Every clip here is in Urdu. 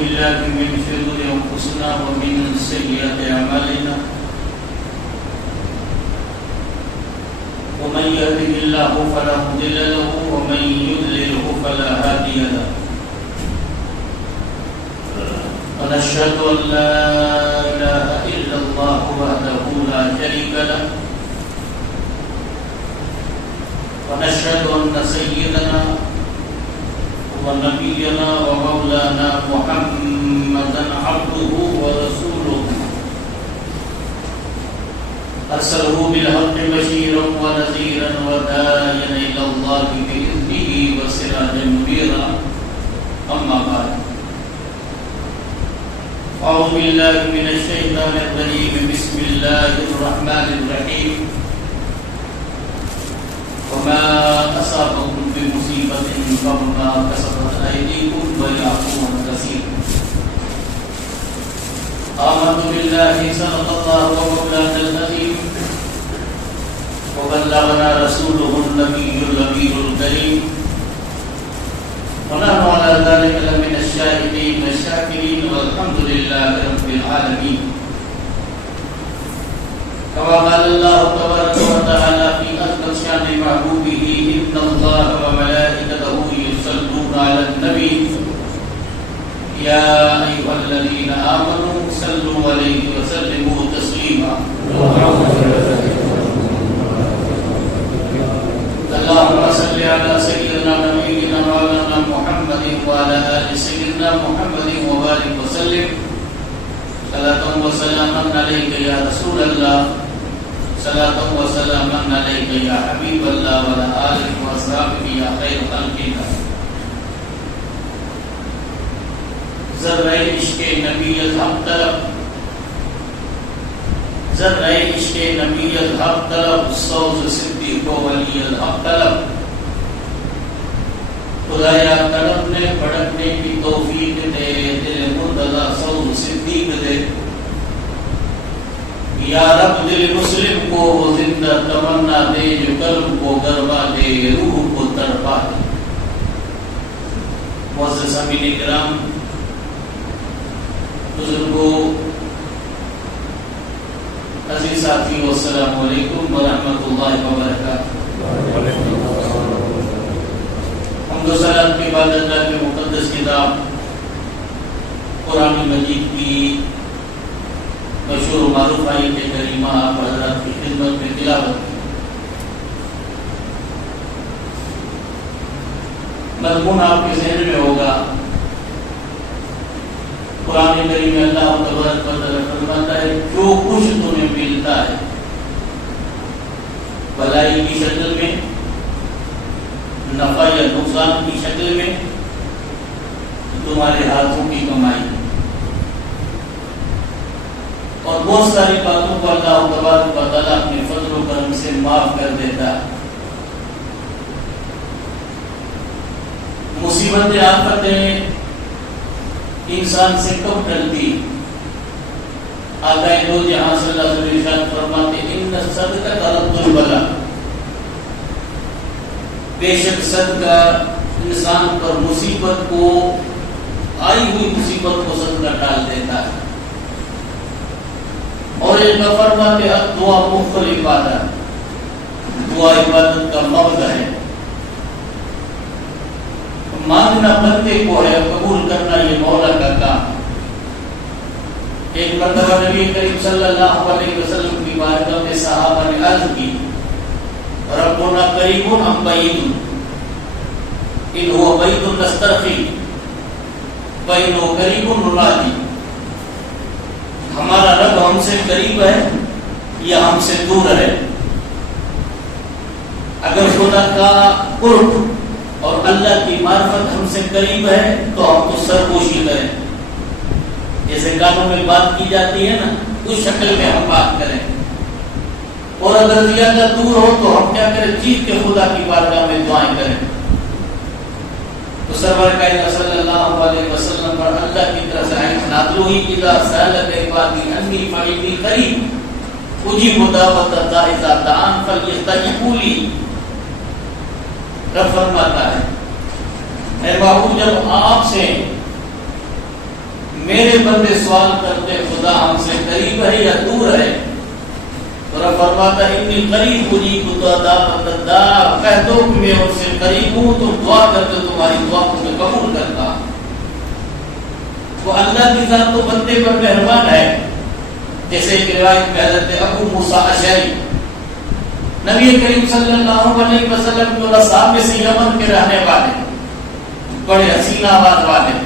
بالله من شرور أنفسنا ومن سيئات أعمالنا ومن يهده الله فلا مضل له ومن يضلله فلا هادي له ونشهد أن لا إله إلا الله وحده لا شريك له ونشهد أن سيدنا ونبينا ومولانا محمدا عبده ورسوله أرسله بالحق بشيرا ونذيرا وداعيا إلى الله بإذنه وسراجا منيرا أما بعد أعوذ بالله من الشيطان الرجيم بسم الله الرحمن الرحيم وما أصابكم بمصيبة فبما كسبت أيديكم ويعفو عن كثير آمنت بالله صدق الله ومولانا العظيم وبلغنا رسوله النبي الأمين الكريم ونحن على ذلك لمن الشاهدين والشاكرين والحمد لله رب العالمين كما قال الله تبارك وتعالى في أذكر شأن محبوبه إن الله وملائكته يصلون على النبي يا أيها الذين آمنوا صلوا عليه وسلموا تسليما اللهم صل على سيدنا نبينا مولانا محمد وعلى آل سيدنا محمد وبارك وسلم صلاة وسلاما عليك يا رسول الله صلاة وسلاما عليك يا حبيب الله وعلى آله وصحبه يا خير خلق الله ذرہ عشق نبی الحق طلب ذرہ عشق نبی الحق طلب سوز صدیق و ولی الحق طلب خدایا طلب نے بھڑکنے کی توفیق دے دل مرتضی سوز صدیق دے یا رب دل مسلم کو وہ زندہ تمنا دے جو قلب کو گرما دے روح کو تڑپا دے معزز سامعین کرام بزرگوں عزیز ساتھیو السلام علیکم ورحمۃ اللہ وبرکاتہ حمد و صلات کے بعد اللہ کے مقدس کتاب قرآن مجید کی مشہور و معروف آیت کریمہ آپ حضرات کی خدمت میں تلاوت کی مضمون آپ کے ذہن میں ہوگا قرآن کریم میں اللہ تبارک و تعالیٰ فرماتا ہے جو کچھ تمہیں ملتا ہے بھلائی کی شکل میں نفع یا نقصان کی شکل میں تمہارے ہاتھوں کی کمائی اور بہت ساری باتوں کو اللہ تبارک و تعالیٰ اپنے فضل و کرم سے معاف کر دیتا ہے مصیبتیں آفتیں انسان سے کب ڈرتی آقا دو جہاں صلی اللہ علیہ وسلم ارشاد فرماتے ان صدقہ رد البلا بے شک صدقہ انسان پر مصیبت کو آئی ہوئی مصیبت کو صدقہ ڈال دیتا ہے اور ایک فرماتے دعا مخل عبادت دعا عبادت کا مبدا ہے مانگنا بندے کو ہے قبول کرنا یہ مولا کا کام ایک مرتبہ نبی کریم صلی اللہ علیہ وسلم کی بارگاہ میں صحابہ نے عرض کی ربنا قریب ام بعید ان هو بعید نسترخی وانه قریب ننادی ہمارا رب ہم سے قریب ہے یا ہم سے دور ہے اگر خدا کا قرب اور اللہ کی معرفت ہم سے قریب ہے تو ہم تو سرگوشی کریں جیسے کانوں میں بات کی جاتی ہے نا اس شکل میں ہم بات کریں اور اگر زیادہ دور ہو تو ہم کیا کریں چیخ کے خدا کی بارگاہ میں دعائیں کریں تو سرور کائنات صلی اللہ علیہ وسلم پر اللہ کی طرف سے آئے نازل ہوئی اذا سألك عبادی انی فإنی قریب اجیب دعوت الداعی اذا دعان فلیستجیبوا لی رب فرماتا ہے اے محبوب جب آپ سے میرے بندے سوال کرتے خدا ہم سے قریب ہے یا دور ہے؟ تو رب فرماتا انی قریب اجیب دعوت الداع، کہہ دو کہ میں ان سے قریب ہوں، تو دعا کرتے تمہاری دعا کو میں قبول کرتا۔ وہ اللہ کی ذات تو بندے پر مہربان ہے، جیسے ایک روایت میں حضرت ابو موسیٰ اشعری نبی کریم صلی اللہ علیہ وسلم کے اصحاب میں سے یمن کے رہنے والے، بڑے حسین آباد والے،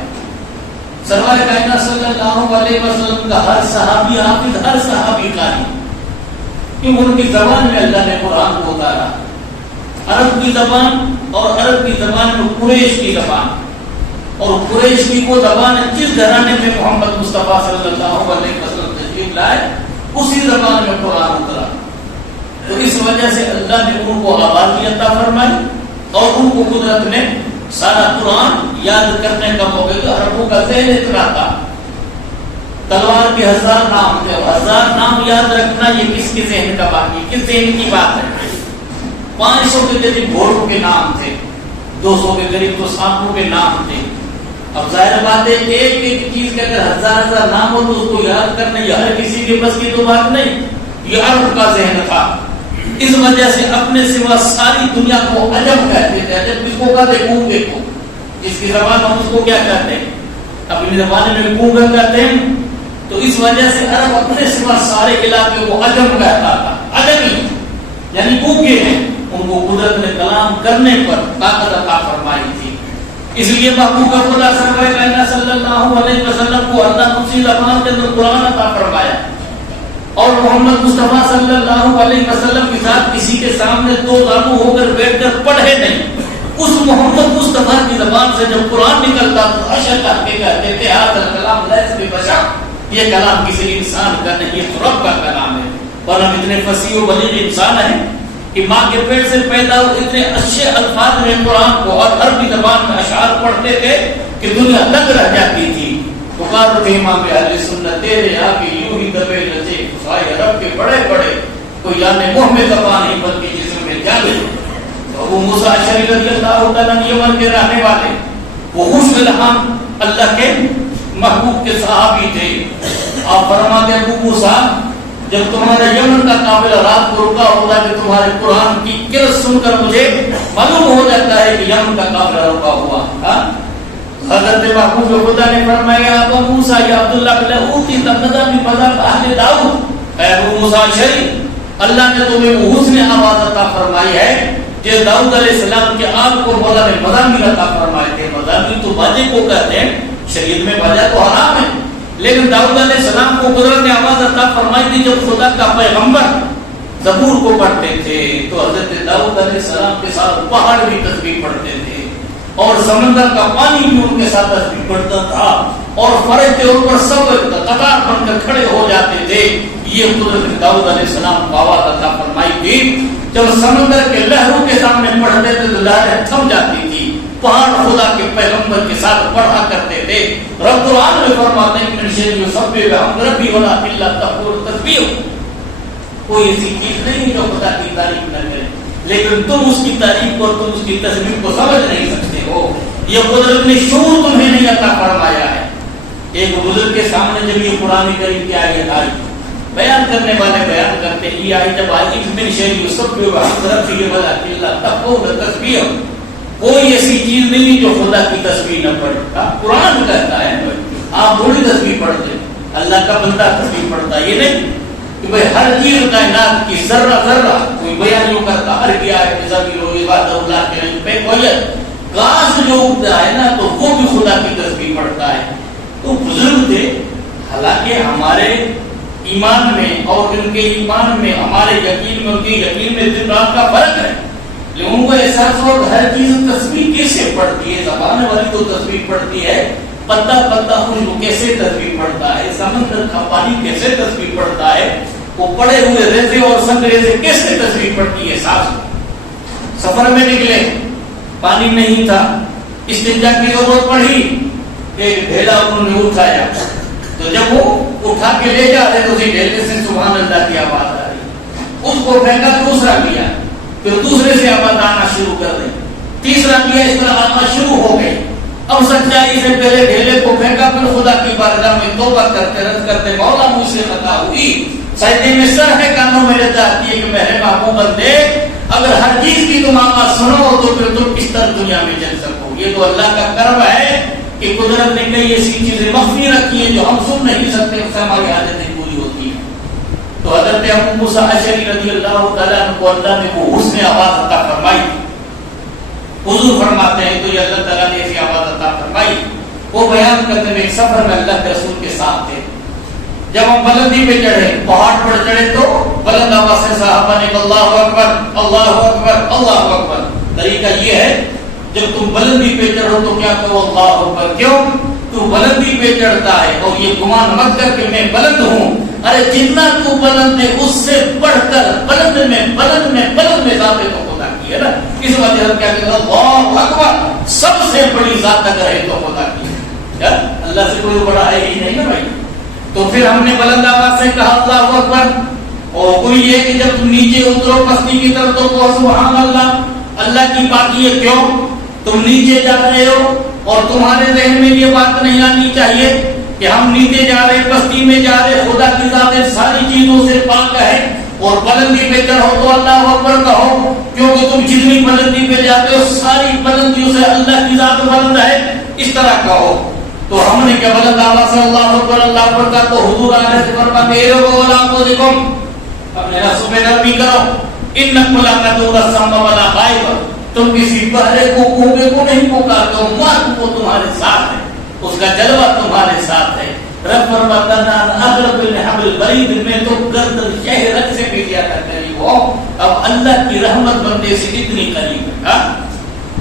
سرور کائنات صلی اللہ علیہ وسلم کا ہر صحابی حافظ، ہر صحابی قاری، کیوں ان کی زبان میں اللہ نے قرآن کو اتارا، عرب کی زبان، اور عرب کی زبان میں قریش کی زبان، اور قریش کی وہ زبان ہے جس گھرانے میں محمد مصطفیٰ صلی اللہ علیہ وسلم تشریف لائے، اسی زبان میں قرآن اترا۔ تو اس وجہ سے اللہ نے ان کو آبادی عطا فرمائی، اور ان کو قدرت نے سارا قرآن یاد کرنے کا موقع دیا۔ عربوں کا ذہن اتنا تھا، تلوار کے 1000 نام تھے، اور 1000 نام یاد رکھنا یہ کس کے ذہن کا باقی، کس ذہن کی بات ہے؟ 500 کے قریب گھوڑوں کے نام تھے، 200 کے قریب تو سانپوں کے نام تھے۔ اب ظاہر بات ہے ایک ایک چیز کے اگر 1000 نام ہو تو اس کو یاد کرنا یہ ہر کسی کے بس کی تو بات نہیں، یہ عرب کا ذہن تھا۔ اس وجہ سے اپنے سوا ساری دنیا کو عجم کہتے تھے۔ عجم کس کو کہتے ہیں؟ گونگے کو، جس کی زبان ہم اس کو کیا کہتے ہیں؟ اپنی زبان میں گونگا کہتے ہیں۔ تو اس وجہ سے عرب اپنے سوا سارے علاقے کو عجم کہتا تھا، عجمی یعنی گونگے ہیں۔ ان کو قدرت نے کلام کرنے پر طاقت عطا فرمائی تھی، اس لیے محبوب کا خدا سرور کائنات صلی اللہ علیہ وسلم کو اللہ اسی زبان کے اندر قرآن عطا فرمایا، اور محمد مصطفیٰ صلی اللہ علیہ وسلم کے ساتھ کسی کے سامنے دو زانو ہو کر بیٹھ کر پڑھے نہیں۔ اس محمد مصطفیٰ کی زبان سے جب قرآن نکلتا تو اشر کر کے کہتے تھے ھذا الکلام لیس ببشر، یہ کلام کسی انسان کا نہیں، یہ رب کا کلام ہے۔ اور ہم اتنے فصیح و بلیغ انسان ہیں کہ ماں کے پیٹ سے پیدا ہو اتنے اچھے الفاظ میں قرآن کو اور عربی زبان میں اشعار پڑھتے تھے کہ دنیا دنگ رہ جاتی تھی۔ پکار اٹھے امام اہل سنت تیرے آگے یوں ہی دبے نچے خدائے رب کے بڑے بڑے، کوئی جانے منہ میں زبان نہیں بلکہ جسم میں جانے۔ تو ابو موسیٰ اشعری رضی اللہ تعالیٰ یمن کے رہنے والے، وہ خوش الہام اللہ کے محبوب کے صحابی تھے۔ آپ فرماتے ہیں ابو موسیٰ جب تمہارا یمن کا قافلہ رات کو رکا ہوتا ہے کہ تمہارے قرآن کی قرأت سن کر مجھے معلوم ہو جاتا ہے کہ یمن کا قافلہ رکا ہوا۔ حضرت محبوب خدا نے فرمایا ابو موسیٰ یا عبداللہ بن اوتی تبدا بھی بدا اہل داؤد، اے ابو موسیٰ اشعری اللہ نے تمہیں وہ حسن آواز عطا فرمائی ہے کہ داؤد علیہ السلام کے آنکھ کو مولا نے مزامیر عطا فرمائے تھے۔ مزامیر تو باجے کو کہتے ہیں، شریعت میں باجا تو حرام ہے، لیکن داؤد علیہ السلام کو قدرت نے آواز عطا فرمائی تھی جب خدا کا پیغمبر زبور کو پڑھتے تھے تو حضرت داؤد علیہ السلام کے ساتھ پہاڑ بھی تسبیح پڑھتے تھے، اور سمندر کا پانی بھی ان کے ساتھ تسبیح پڑھتا تھا، اور فرش کے اوپر سب قطار بن کر کھڑے ہو جاتے تھے۔ یہ قدرت نے داؤد علیہ السلام کو آواز عطا فرمائی تھی۔ جب سمندر کے لہروں کے سامنے پڑھتے تھے تو لہریں تھم جاتی تھی، پہاڑ خدا کے پیغمبر کے ساتھ پڑھا کرتے تھے۔ رب قرآن میں فرماتے ہیں من شیء یسبح بحمد ربی ولکن لا تفقهون تسبیحہ، کوئی ایسی چیز نہیں جو خدا کی تعریف نہ کرے، لیکن تم اس کی تعریف کو، تم اس کی تسبیح کو سمجھ نہیں سکتے ہو۔ یہ قدرت نے شعور تمہیں نہیں عطا فرمایا ہے۔ ایک بزرگ کے سامنے جب یہ قرآن کریم کی آیت آئی، بیان کرنے والے بیان کرتے ہیں یہ آیت جب آئی من شیء یسبح بحمد ربی ولکن لا تفقهون تسبیحہ، کوئی ایسی چیز نہیں جو خدا کی تسبیح نہ پڑھے۔ قرآن کہتا ہے آپ بڑی تسبیح پڑھتے ہیں، اللہ کا بندہ تسبیح پڑھتا ہے، یہ نہیں کہ بھئی ہر چیز کائنات کی ذرہ ذرہ کوئی بیان یوں کرتا ہر کی آیت زمین و عباد اللہ کے پہ کویت گاس جو اگتا ہے نا تو وہ بھی خدا کی تسبیح پڑھتا ہے۔ تو بزرگ تھے، حالانکہ ہمارے ایمان میں اور ان کے ایمان میں، ہمارے یقین میں ان کے یقین میں دن رات کا فرق ہے، لیکن کو احساس ہو ہر چیز تسبیح کیسے پڑھتی ہے، زبان والی کو تسبیح پڑھتی ہے، پتا پتا خوشبو کیسے تسبیح پڑھتا ہے، سمندر کا پانی کیسے تسبیح پڑھتا ہے، وہ پڑے ہوئے ریزے اور سنگریزے کیسے تسبیح پڑھتی ہے۔ احساس سفر میں نکلے، پانی نہیں تھا، استنجا کی ضرورت پڑی، ایک ڈھیلا انہوں نے اٹھایا، تو جب وہ اٹھا کے لے جا رہے تو اسی ڈھیلے سے سبحان اللہ کی آواز آ رہی، اس کو پھینکا دوسرا لیا، پھر دوسرے سے آواز آنا شروع کر دیں، تیسرا کیا، اس طرح آنا شروع ہو گئی۔ اب سچائی سے پہلے ڈھیلے کو پھینکا، پھر خدا کی بارگاہ میں توبہ کرتے رد کرتے، مولا مجھ سے خطا ہوئی، سجدے میں سر ہے، کانوں میں چاہتی ہے کہ میرے محبوب بندے اگر ہر چیز کی تم آواز سنو تو پھر تم کس طرح دنیا میں چل سکو۔ یہ تو اللہ کا کرم ہے کہ قدرت نے کئی ایسی چیزیں مخفی رکھی ہیں جو ہم سن نہیں سکتے، اس سے ہماری حاجتیں پوری ہوتی ہیں۔ تو حضرت ابو موسیٰ اشعری رضی اللہ تعالیٰ عنہ کو اللہ نے وہ حسن آواز عطا فرمائی۔ حضور فرماتے ہیں تو یہ اللہ تعالیٰ نے ایسی آواز عطا فرمائی۔ وہ بیان کرتے ہیں ایک سفر میں اللہ کے رسول کے ساتھ تھے، جب ہم بلندی پہ چڑھے، پہاڑ پر چڑھے تو بلند آواز سے صحابہ نے اللہ اکبر اللہ اکبر اللہ اکبر۔ طریقہ یہ ہے جب تم بلندی پہ چڑھو تو کیا کرو اللہ اکبر، کیوں؟ تو بلندی پہ چڑھتا ہے اور یہ گمان مت کر کہ میں بلند ہوں، ارے جتنا تو بلند ہے اس سے بڑھ کر بلند میں ذات تو خدا کی ہے نا، اس وجہ سے کیا کہتے ہیں اللہ اکبر، سب سے بڑی ذات اگر ہے تو خدا کی ہے، اللہ سے کوئی بڑا ہے ہی نہیں نا بھائی۔ تو پھر ہم نے بلند آواز سے کہا اللہ اکبر، اور کوئی یہ کہ جب تم نیچے اترو پستی کی طرف تو کہو سبحان اللہ، اللہ کی پاکی ہے، کیوں؟ تم نیچے جا رہے ہو اور تمہارے ذہن میں یہ بات نہیں آنی چاہیے کہ ہم نیچے جا رہے پستی میں جا رہے، خدا کی ذات ساری چیزوں سے پاک ہے، اور بلندی پہ چڑھو تو اللہ اکبر کہو، کیونکہ تم جتنی بلندی پہ جاتے ہو ساری بلندیوں سے اللہ کی ذات بلند ہے، اس طرح کہو۔ تو ہم نے کیا بلند آواز سے اللہ اکبر کا، تو حضور آنے سے فرماتے ہیں اپنے نفسوں میں نرمی کرو، انکم لا تدعون الصم ولا غائب، تم کسی بہرے کو گونگے کو نہیں پکارتے ہو، مرد وہ تمہارے ساتھ ہے، اس کا جلوہ تمہارے ساتھ ہے۔ رب فرماتا ہے اقرب من حبل الورید، میں تو گردن شہرت سے بھی زیادہ قریب ہو۔ اب اللہ کی رحمت بندے سے کتنی قریب ہے،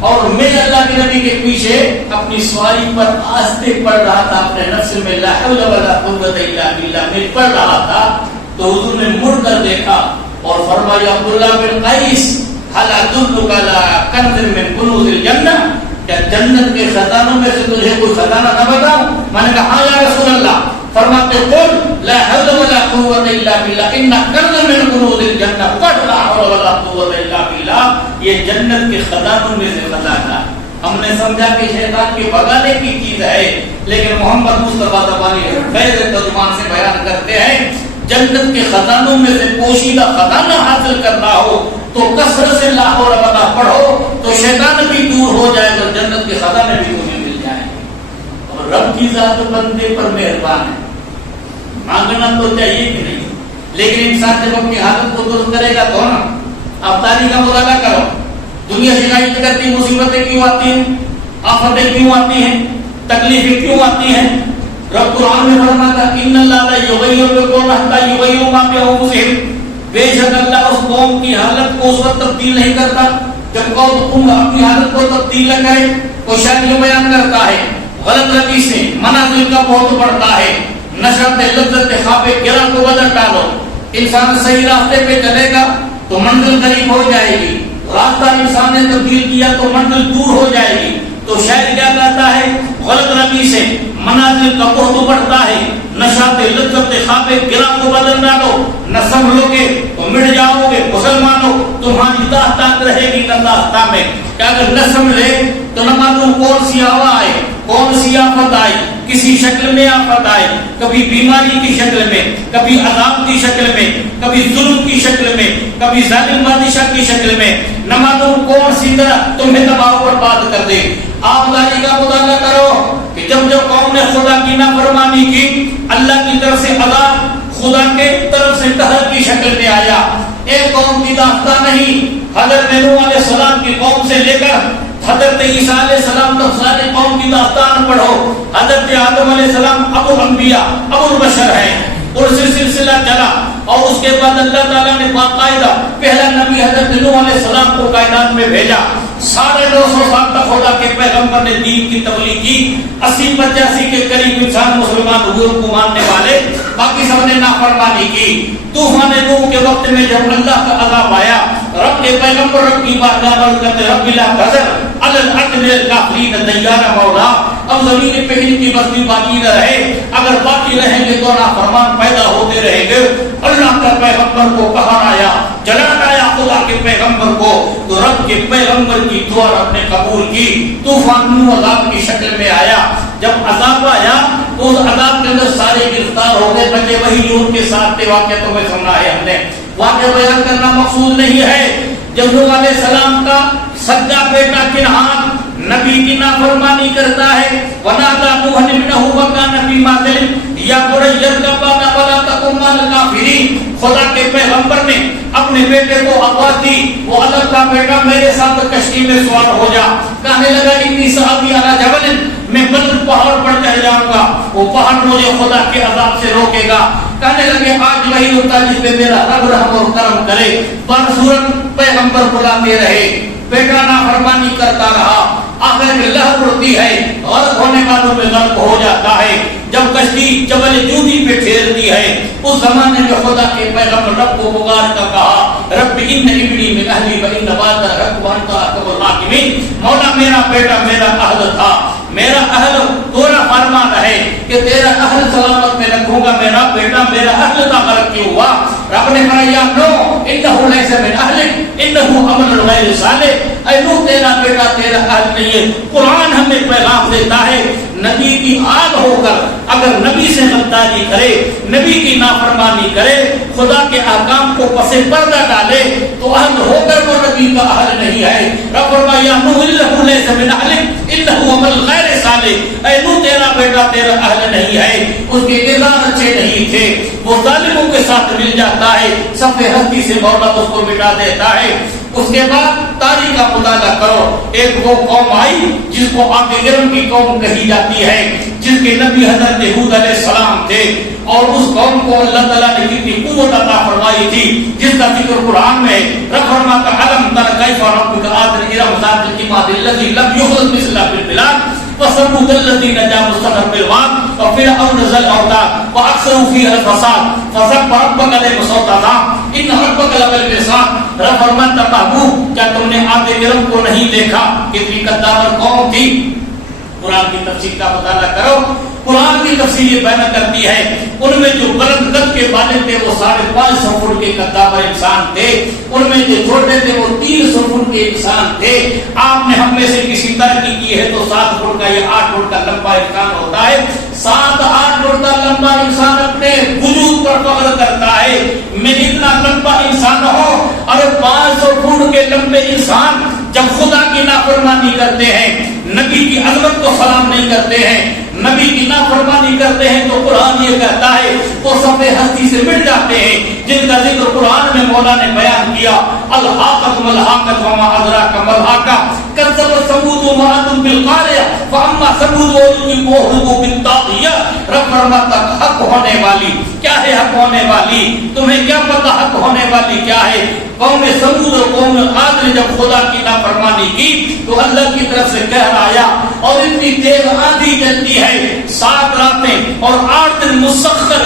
اور میں اللہ کے نبی کے پیچھے اپنی سواری پر آہستہ پڑھ رہا تھا، اپنے نفس میں لا حول ولا قوت الا باللہ میں پڑھ رہا تھا، تو حضور نے مڑ کر دیکھا اور فرمایا عبداللہ بن قیس هل ادلک علی کنز من کنوز الجنہ، کیا جنت کے خزانوں میں سے تجھے کوئی خزانہ نہ بتاؤں؟ میں نے کہا ہاں یا رسول اللہ۔ فرماتے قل لا حول ولا قوت الا باللہ ان کنز من کنوز الجنہ، قل لا حول ولا قوت الا باللہ، یہ جنت کے خزانوں میں سے خزانہ۔ ہم نے سمجھا کہ شیطان کے بگانے کی چیز ہے، لیکن محمد مصطفیٰ زبانی فیض ترجمان سے بیان کرتے ہیں جنت کے خزانوں میں سے پوشیدہ خزانہ حاصل کرنا ہو تو کثرت سے لا حول ولا پڑھو تو شیطان بھی دور ہو جائے گا، جنت کے خزانے بھی تمہیں مل جائیں گے۔ اور رب کی ذات بندے پر مہربان ہے، مانگنا تو چاہیے کہ نہیں، لیکن انسان جب اپنی حالت کو درست کرے گا تو نا۔ آپ تاریخ کا مطالعہ کرو، دنیا شکایت کرتی، مصیبتیں کیوں آتی ہیں، آفتیں کیوں آتی ہیں، تکلیفیں کیوں آتی ہیں؟ رب قرآن میں فرماتا ان اللہ لا یغیر بقوم حتی یغیروا ما بانفسہم، بے شک اللہ اس قوم کی حالت کو اس وقت تبدیل نہیں کرتا جب قوم اپنی حالت کو تبدیل نہ کرے۔ وہ شاید یہ بیان کرتا ہے غلط روی سے منازل کا بہت بڑھتا ہے، نشاط لذت خواب گرہ کو بدل ڈالو، انسان صحیح راستے پہ چلے گا تو منزل قریب ہو جائے گی، راستہ انسان نے تبدیل کیا تو منزل دور ہو جائے گی۔ تو شاید کیا کہتا ہے غلط روی سے منازل کا بہت بڑھتا ہے، نشاط لذت خواب گرہ کو بدل ڈالو، نہ سنبھلو گے تو مٹ جاؤ گے، مسلمانوں تمہاری داستان رہے گی نہ داستان میں، کہ اگر نہ سنبھلے تو نہ معلوم کون سی ہوا آئے، کون سی آفت آئی، کسی شکل میں آفت آئے، کبھی بیماری کی شکل میں، کبھی عذاب کی شکل میں، کبھی ظلم کی شکل میں، کبھی ظالم بادشاہ کی شکل میں، نہ معلوم کون سی طرح تمہیں تباہ و برباد کر دے۔ آپ تاریخ کا مطالعہ کرو کہ جب قوم نے خدا کی نافرمانی کی، اللہ کی طرف سے عذاب خدا کے طرف سے قہر کی شکل میں آیا۔ ایک قوم کی داستان نہیں، حضرت نوح علیہ السلام کی قوم سے لے کر حضرت عیسیٰ علیہ السلام تک ساری قوم کی داستان پڑھو۔ حضرت آدم علیہ السلام ابو الانبیاء ابو البشر ہے، اور سلسلہ چلا، اور اس کے بعد اللہ تعالیٰ نے باقاعدہ پہلا نبی حضرت نوح علیہ السلام کو کائنات میں بھیجا۔ 950 سال تک خدا کے پیغمبر نے دین کی تبلیغ کی، 80-85 کے قریب انسان مسلمان ہوئے کو ماننے والے، باقی سب نے نافرمانی کی۔ طوفان نوح کے وقت میں جب اللہ کا عذاب آیا، رب کے پیغمبر رب کی بارگاہ میں کرتے رب لا تذر علی الارض من الکافرین دیارا مولا، اب زمین پہ ان کی بستی باقی نہ رہے، اگر باقی رہیں گے تو نافرمان پیدا ہوتے رہیں گے۔ اللہ کا پیغمبر کو قہر آیا، جلال آیا خدا کے پیغمبر کو، تو رب کے پیغمبر کی دعا رب نے قبول کی، طوفان نو عذاب کی شکل میں آیا۔ جب عذاب آیا تو اس عذاب کے اندر سارے گرفتار ہو گئے، بچے وہی جو ان کے ساتھ تھے۔ واقعہ تو میں سنا ہے ہم نے، واقعہ بیان کرنا مقصود نہیں ہے۔ جب نوح علیہ السلام کا سگا بیٹا کنعان نبی کی نافرمانی کرتا ہے، وَنَادَىٰ نُوحٌ ابْنَهُ وَكَانَ فِي مَعْزِلٍ يَا بُنَيَّ ارْكَب مَعَنَا وَلَا تَكُن مَعَ الْكَافِرِينَ۔ خدا کے پیغمبر نے اپنے بیٹے کو آواز دی، وہ اللہ کا بیٹا میرے ساتھ کشتی میں سوار ہو جا۔ کہنے لگا انی صحابی علی جبل، میں بلند پہاڑ پر چڑھ جاؤں گا، وہ پہاڑ مجھے خدا کے عذاب سے روکے گا۔ کہنے لگے آج وہی ہوتا جس پہ میرا رب رحم اور کرم کرے۔ برصورت پیغمبر بلاتے رہے، بیٹا نافرمانی کرتا رہا، آخر میں لہر اڑتی ہے، غرق ہونے والوں میں غرق ہو جاتا ہے۔ جب کشتی جبل جودی پہ ٹھہرتی ہے، اس زمانے میں خدا کے پیغمبر رب کو پکار کر کہا رب ان ابنی من اہلی و ان وعدک حق وانت احکم الحاکمین۔ مولا میرا بیٹا میرا اہل تھا، میرا اہل تیرا فرمان ہے کہ تیرا اہل سلامت میں رکھوں گا، میرا بیٹا میرا اہل کا غرق کیوں ہوا؟ رب نے کہا یا نوح انہ لیس من اہلک انہ عمل غیر صالح، اے نوح تیرا بیٹا تیرا اہل نہیں ہے۔ قرآن ہمیں پیغام دیتا ہے نبی کی آل ہو کر اگر نبی سے غداری کرے، نبی کی نافرمانی کرے، خدا کے احکام کو پس پردہ ڈالے تو اہل ہو کر وہ نبی کا اہل نہیں ہے۔ رب فرمایا یا نوح انہ لیس من اہلک انہ عمل غیر صالح، اے نوح تیرا بیٹا تیرا اہل نہیں ہے۔ اس کے کردار اچھے نہیں تھے، وہ ظالموں کے ساتھ مل جاتا ہے، صفحہ ہستی سے مولا اس کو مٹا دیتا ہے۔ اس کے بعد تاریخ کا مطالعہ کرو، ایک وہ قوم آئی جس کو آگ گرم کی قوم کہی جاتی ہے، جس کے نبی حضرت ہود علیہ السلام تھے، اور اس قوم کو اللہ تعالیٰ نے کتنی قوت عطا فرمائی تھی جس کا ذکر قرآن میں رب فرماتا علم تر کیف ربک عاد ارم ذات العماد الذی لم یخلق مثلہ فی البلاد وثمود الذین جابوا الصخر بالواد وفرعون ذی الاوتاد واکثروا فیہا الفساد فسبح ربک علیہم صوت عذاب ان ربک لبالمرصاد۔ رب فرماتا محبوب کیا تم نے آگ گرم کو نہیں دیکھا؟ کتنی قدامت قوم تھی۔ قرآن کی تفسیر کا مطالعہ کرو، قرآن کی تفسیر یہ بیان کرتی ہے ان میں جو بلند قد کے والد تھے وہ 550 فٹ کے قدامت انسان تھے، ان میں جو چھوٹے تھے وہ 300 فٹ کے انسان تھے۔ آپ نے ہم میں سے کسی ترقی کی ہے تو 7 فٹ کا یا 8 فٹ کا لمبا انسان ہوتا ہے، 7-8 فٹ کا لمبا انسان اپنے وجود پر فخر کرتا ہے میں اتنا لمبا انسان ہوں، اور 500 فٹ کے لمبے انسان جب خدا کی نافرمانی کرتے ہیں، نبی کی عظمت کو سلام نہیں کرتے ہیں، نبی کی نافرمانی کرتے ہیں، تو قرآن یہ کہتا ہے وہ صفحہ ہستی سے مٹ جاتے ہیں، جن کا ذکر قرآن میں مولا نے بیان کیا الحاقۃ ملحاقۃ وما ادراک ما الحاقہ کذبت ثمود وعاد بالقاریہ فاما ثمود فاہلکوا بالطاغیہ۔ رب فرماتا حق ہونے والی کیا ہے؟ حق ہونے والی تمہیں کیا پتہ حق ہونے والی کیا ہے؟ قوم ثمود اور قوم عاد نے جب خدا کی نافرمانی کی تو اللہ کی طرف سے قہر آیا، اور اتنی تیز آندھی چلتی ہے، 7 راتیں اور 8 دن مسخر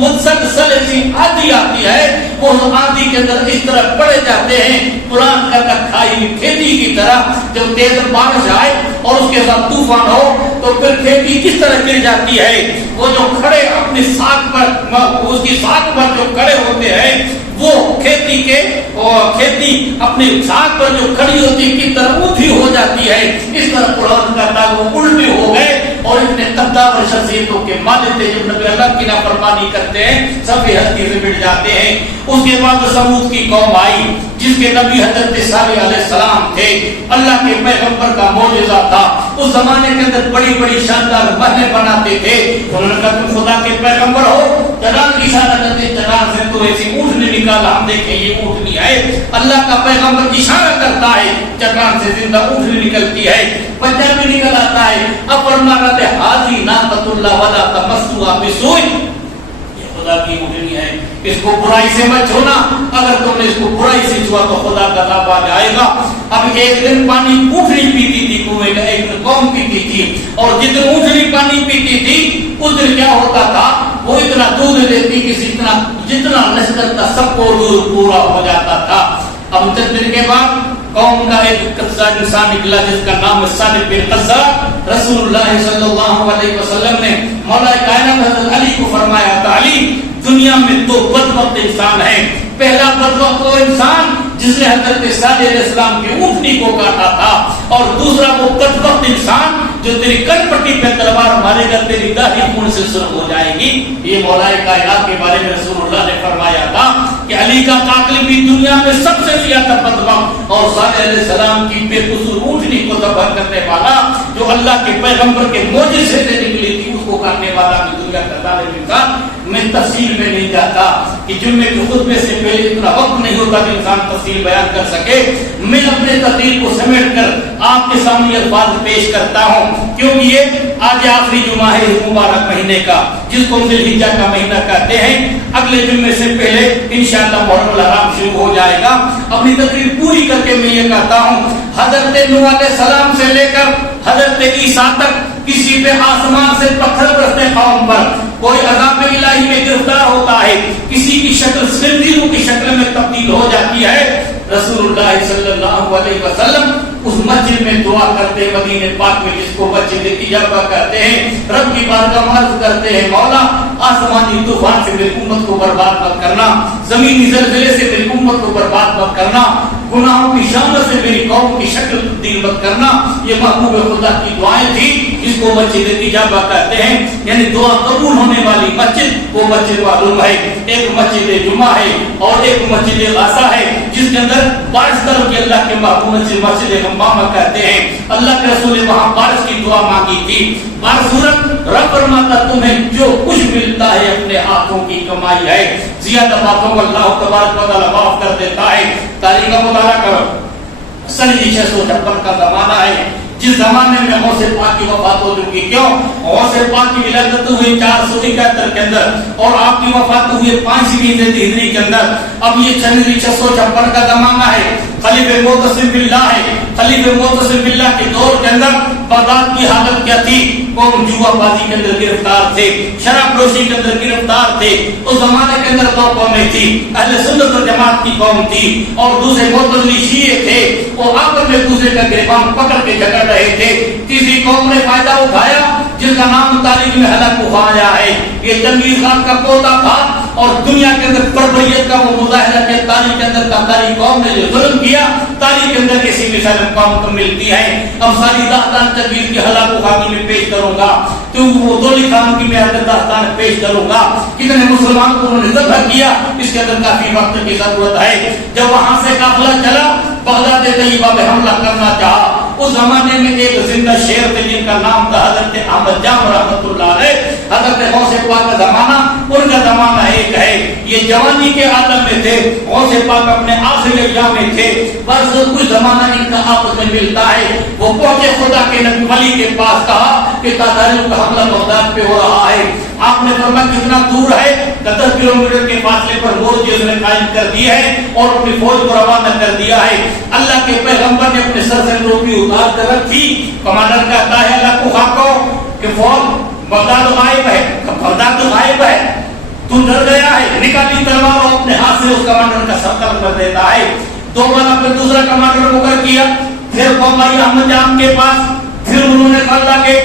مسلسل ایسی آندھی آتی ہے، وہ آندھی کے اندر اس طرح پڑے جاتے ہیں قرآن کا کھائی ہوئی کھیتی کی طرح۔ جب تیز بارش آئے اور اس کے ساتھ طوفان ہو تو پھر کھیتی کس طرح گر جاتی ہے، وہ جو کھڑے اپنی ساکھ پر، اس کی ساکھ پر جو کھڑے ہوتے ہیں، وہ کھیتی اپنی ساکھ پر جو کھڑی ہوتی ہے کی طرح اونچی ہو جاتی ہے۔ اس طرح قرآن کا تعلق الٹے ہو گئے، اور اتنے قدامت شخصیتوں کے مالک تھے جب نبی اللہ کی نافرمانی کرتے ہیں سبھی ہستی سے مٹ جاتے ہیں۔ اس کے بعد سمود کی قوم آئی جس کے نبی حضرت صالح علیہ السلام تھے، اللہ کے پیغمبر کا معجزہ تھا۔ اس زمانے کے اندر بڑی بڑی شاندار محلیں بناتے تھے، انہوں نے کہا تم خدا کے پیغمبر ہو، چٹان کی اشارہ کرتے، چٹان سے تو ایسی اونٹنی نکالا، ہم دیکھیں یہ اونٹنی ہے۔ اللہ کا پیغمبر اشارہ کرتا ہے، چٹان سے زندہ اونٹنی نکلتی ہے، بچہ بھی نکل آتا ہے۔ اب فرمانا تھے حاضی ناقۃ اللہ ولا تمسوها بسوء، یہ خدا کی اونٹنی ہے، اس کو برائی سے مت چھونا، اگر تم نے اس کو برائی سے چھوا تو خدا کا عذاب آ جائے گا۔ اب ایک دن پانی اونٹنی پیتی تھی، کنویں کا ایک قوم پیتی تھی، اور جتنے اونٹنی پانی پیتی تھی اس دن کیا ہوتا تھا، وہ اتنا دودھ دیتی کہ جتنا لشکر تھا سب کو دودھ پورا ہو جاتا تھا۔ اب 10 دن کے بعد قوم کا ایک قذاب انسان نکلا جس کا نام ثابت بن قذاب. رسول اللہ صلی اللہ علیہ وسلم نے مولا کائنات حضرت علی کو فرمایا تھا، علی دنیا میں دو بدبخت انسان ہیں. پہلا بدبخت وہ انسان جس نے حضرت صالح علیہ السلام کی اونٹنی کو کاٹا تھا، اور دوسرا وہ بدبخت انسان جو تیری کن پٹی پہ تلوار مارے گا، تیری داڑھی خون سے سرخ ہو جائے گی. یہ مولا کائنات کے بارے میں رسول اللہ نے فرمایا تھا کہ علی کا قاتل بھی دنیا میں سب سے زیادہ بدبخت، اور صالح علیہ السلام کی بے قصور اونٹنی کو ذبح کرنے والا جو اللہ کے پیغمبر کے معجزے سے نکلی تھی، اس کو کرنے والا بھی دنیا کا ظالم انسان. میں تفصیل میں نہیں جاتا کہ جمعے کے خطبے سے پہلے اتنا وقت نہیں ہوتا کہ انسان تفصیل بیان کر سکے. میں اپنے تقریر کو سمیٹ کر آپ کے سامنے الفاظ پیش کرتا ہوں، کیونکہ یہ آج آخری جمعہ ہے اس مبارک مہینے کا جس کو ذی الحجہ کا مہینہ کہتے ہیں. اگلے جمعے سے پہلے انشاءاللہ محرم الحرام شروع ہو جائے گا. اپنی تقریر پوری کر کے میں یہ کہتا ہوں، حضرت نوح علیہ السلام سے لے کر حضرت عیسیٰ تک کسی پہ آسمان سے پتھر برستے قوم پر کوئی عذاب الہی میں گرفتار ہوتا ہے، کسی کی شکل خنزیروں کی شکل میں تبدیل ہو جاتی ہے. رسول اللہ صلی اللہ علیہ وسلم اس مسجد میں دعا کرتے ہیں، مدینے پاک میں جس کو مسجد اجابہ کہتے ہیں، رب کی بارگاہ میں عرض کرتے ہیں، مولا آسمانی طوفان سے میری امت کو برباد مت کرنا، زمینی زلزلے سے میری امت کو برباد مت کرنا، گناہوں کی شامت سے میری قوم کی شکل تبدیل مت کرنا. یہ محبوب خدا کی دعائیں تھی جس کو مسجد اجابہ کہتے ہیں، یعنی دعا قبول ہونے والی مسجد. وہ مسجد معلوم ہے، ایک مسجد جمعہ ہے اور ایک مسجد غاصہ ہے جس کے اندر بارش کرو کہ اللہ کے محبوب مسجد حمامہ کہتے ہیں. اللہ کے رسول نے وہاں بارش کی دعا مانگی تھی. بارصورت رب فرماتا تمہیں جو کچھ ملتا ہے اپنے ہاتھوں کی کمائی ہے، زیادہ باتوں کو اللہ تبارک و تعالیٰ معاف کر دیتا ہے. تاریخ کا مطالعہ کرو، سن 656 کا زمانہ ہے جس زمانے میں غوث پاک کی وفات ہو چکی. کیوں؟ غوث پاک کی ولادت ہوئی 471 کے اندر اور آپ کی وفات ہوئی 5ویں ہجری کے اندر. اب یہ سن 656 کا زمانہ ہے. خلیفہ معتصم باللہ ہے. خلیفہ معتصم باللہ کے دور کے اندر بغداد کی حالت کیا تھی؟ قوم جوا بازی کے اندر گرفتار تھے، شراب نوشی کے اندر گرفتار تھے. اس زمانے کے اندر دو قومیں تھی، اہل سنت و جماعت کی قوم تھی اور دوسرے معتزلی شیعہ تھے. وہ آپس میں دوسرے کا گریبان پکڑ کے جھگڑ رہے تھے. تیسری قوم نے فائدہ اٹھایا جس کا نام تاریخ میں ہلاک ہوا ہے. یہ جنگیز خان کا پوتا تھا اور دنیا کے اندر بربریت کا وہ مظاہرہ کیا. تاریخ کے اندر تاریخ قوم نے جو ظلم کیا، تاریخ کے اندر کسی مثال قوم کو ملتی ہے. اب ساری داستان جنگیز کی ہلاک خانی میں پیش کروں گا، تو وہ دولی خان کی میں داستان پیش کروں گا. کتنے مسلمان کو انہوں نے ذبح کیا، اس کے اندر کافی وقت کی ضرورت ہے. جب وہاں سے قافلہ چلا بغداد طیبہ میں حملہ کرنا چاہا، اس زمانے میں ایک زندہ شیر تھے جن کا نام تھا حضرت احمد جام رحمۃ اللہ علیہ. حضرت غوث پاک کا زمانہ ان کا زمانہ ایک ہے. یہ جوانی کے عالم میں تھے، غوث پاک اپنے آخری ایام میں تھے. بس کچھ زمانہ ان کا آپس میں ملتا ہے. وہ پہنچے خدا کے نبی علی کے پاس، کہا کہ تاتاریوں کا حملہ بغداد پہ ہو رہا ہے. آپ نے فرمایا کتنا دور ہے؟ 10 کلومیٹر کے فاصلے پر مورچے اس نے قائم کر دی ہے اور اپنی فوج کو روانہ کر دیا ہے. اللہ کے پیغمبر نے اپنے سر سے ٹوپی اتار کر رکھی. کمانڈر کہتا ہے اللہ کو خاکو کہ فوج بغداد غائب ہے، بغداد غائب ہے، تو ڈر گیا ہے، نکالی تلوار اور اپنے ہاتھ سے اس کمانڈر کا سر قلم کر دیتا ہے. دو بار اپنے دوسرا کمانڈر مقرر کیا. پھر قوم آئی احمد جام کے پاس. پھر انہوں نے اللہ کے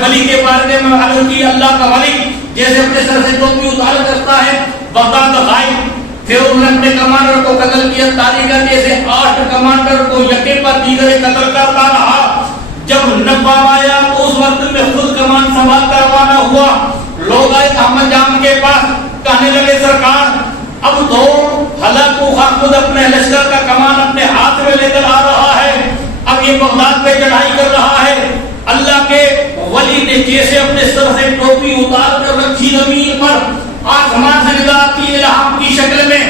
ولی کے بارے میں عرض کی، اللہ کا ولی جیسے اپنے سر سے ٹوپی اتار کرتا ہے، بغداد غائب. پھر انہوں نے اپنے کمانڈر کو قتل کیا. تاریخ جیسے 8 کمانڈر کو یکے پر دیگر قتل کرتا رہا. جب نبا آیا تو اس وقت میں خود کمان سنبھال کر روانہ ہوا. لوگ آئے احمد جام کے پاس، کہنے لگے سرکار اب تو ہلاک خود اپنے لشکر کا کمان اپنے ہاتھ میں لے کر آ رہا ہے، اب یہ بغداد پہ چڑھائی کر رہا ہے. اللہ کے ولی نے جیسے اپنے سر سے ٹوپی اتار کر رکھی زمین پر، آسمان سے ندا آتی ہے الہام کی شکل میں،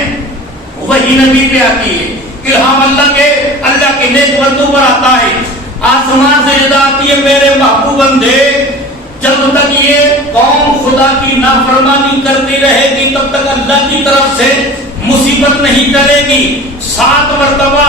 وہی نبی پہ آتی ہے. الہام اللہ کے نیک بندوں پر آتا ہے. آسمان سے ندا آتی ہے میرے محبوب بندے، جب تک یہ قوم خدا کی نافرمانی کرتی رہے گی تب تک اللہ کی طرف سے مصیبت نہیں ٹلے گی. 7 مرتبہ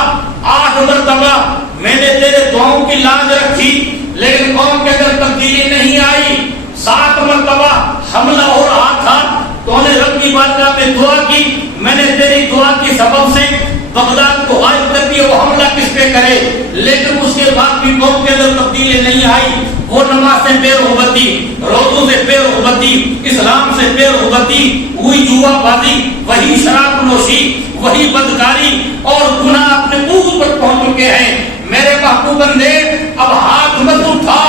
8 مرتبہ میں نے تیرے دعاؤں کی لاج رکھی لیکن قوم کے اندر تبدیلی نہیں آئی. 7 مرتبہ حملہ ہو رہا تھا تو نے رب کی بارگاہ میں دعا کی، میں نے تیری دعا کے سبب سے بغداد کو غائب کر دیا. ہے وہ حملہ کس پہ کرے، لیکن اس کے بعد بھی قوم کے اندر تبدیلی نہیں آئی. وہ نماز سے بے رغبتی، روزوں سے بے رغبتی، اسلام سے بے رغبتی، وہی جوا بازی، وہی شراب نوشی، وہی بدکاری اور گناہ اپنے منہ پر پہنچ چکے ہیں. میرے محبوب بندے اب ہاتھ مت اٹھا،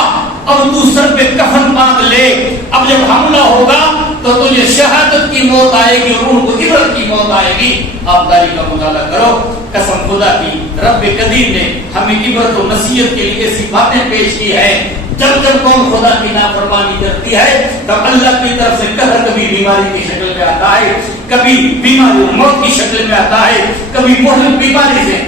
اب تو سر پہ کفن باندھ لے. اب جب حملہ ہوگا تو تجھے شہادت کی موت آئے گی، روح کو عبرت کی موت آئے گی. آپ داری کا مطالعہ کرو. قسم خدا کی رب قدیم نے ہمیں عبرت و نصیحت کے لیے ایسی باتیں پیش کی ہے. جب جب قوم خدا کی نافرمانی کرتی ہے تب اللہ کی طرف سے قہر کبھی بیماری کی شکل میں آتا ہے، کبھی بیماری موت کی شکل میں آتا ہے، کبھی مہلک بیماری سے.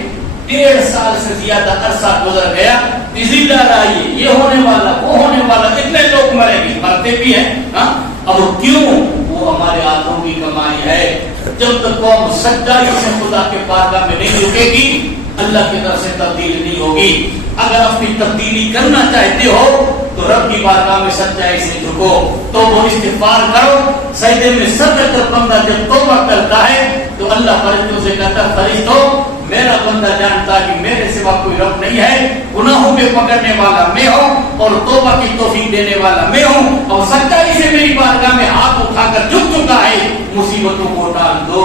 1.5 سال سے زیادہ عرصہ گزر گیا، زندہ رہیے، یہ ہونے والا وہ ہونے والا، کتنے لوگ مریں گے، مرتے بھی ہیں. اب کیوں؟ وہ ہمارے ہاتھوں کی کمائی ہے. جب تک قوم سچائی سے خدا کے بارگاہ میں نہیں جھکے گی اللہ کی طرف سے تبدیلی نہیں ہوگی. اگر اپنی تبدیلی کرنا چاہتے ہو تو رب کی بارگاہ میں سچائی سے جھکو، توبہ استغفار کرو. سجدے میں سر رکھ کر بندہ جب توبہ کرتا ہے تو اللہ فرشتوں سے کہتا ہے فرشتوں میرا بندہ جانتا کہ میرے سوا کوئی رب نہیں ہے، گناہوں پہ پکڑنے والا میں ہوں اور توبہ کی توفیق دینے والا میں ہوں، اور سچائی سے میری بارگاہ میں ہاتھ اٹھا کر جھک چکا ہے. مصیبتوں کو ڈال دو.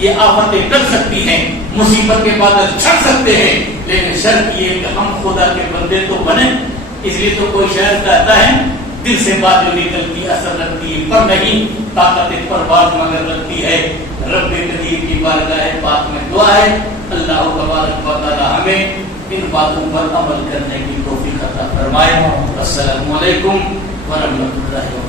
یہ آفتیں ٹل سکتی ہیں، مصیبت کے بادل چھٹ سکتے ہیں، لیکن شرط یہ کہ ہم خدا کے بندے تو بنے. اس لیے تو کوئی شاعر کہتا ہے دل سے بات جو نکلتی اثر رکھتی ہے پر نہیں، طاقت پر بات مگر رکھتی ہے. رب قدیر کی بارگاہ پاک میں دعا ہے اللہ تبارک و تعالی ہمیں ان باتوں پر عمل کرنے کی توفیق عطا فرمائے. السلام علیکم ورحمۃ اللہ وبرکاتہ.